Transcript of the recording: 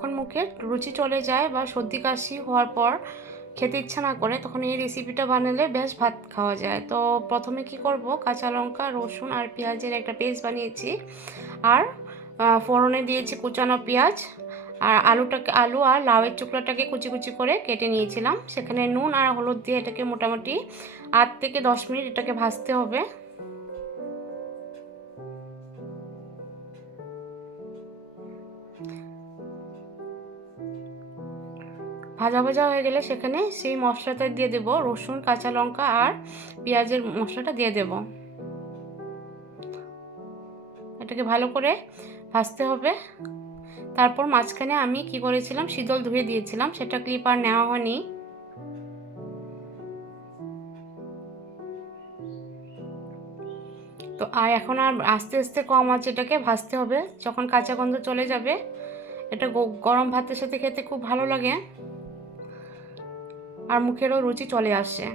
যখন মুখে রুচি চলে যায় বা সর্দি কাশি হওয়ার পর খেতে ইচ্ছা না করে, তখন এই রেসিপিটা বানালে বেশ ভাত খাওয়া যায়। তো প্রথমে কি করব, কাঁচা লঙ্কা, রসুন আর পেঁয়াজের একটা পেস্ট বানিয়েছি। আর ফোড়নে দিয়েছি কুচানো পেঁয়াজ। আর আলু আর লাউয়ের টুকরাটাকে কুচি কুচি করে কেটে নিয়েছিলাম। সেখানে নুন আর হলুদ দিয়ে এটাকে মোটামুটি 8 থেকে 10 মিনিট এটাকে ভাজতে হবে। ভাজা ভাজা হয়ে গেলে সেখানে সেই মশলাটা দিয়ে দেব, রসুন, কাঁচা লঙ্কা আর পেঁয়াজের মশলাটা দিয়ে দেব। এটাকে ভালো করে ভাজতে হবে। তারপর মাঝখানে আমি কি করেছিলাম, শীতল ধুয়ে দিয়েছিলাম, সেটা ক্লিপ আর নেওয়া হয়নি। তো আর এখন আর আস্তে আস্তে কম আঁচে এটাকে ভাজতে হবে। যখন কাঁচা গন্ধ চলে যাবে, এটা গরম ভাতের সাথে খেতে খুব ভালো লাগে আর মুখেরও রুচি চলে আসে।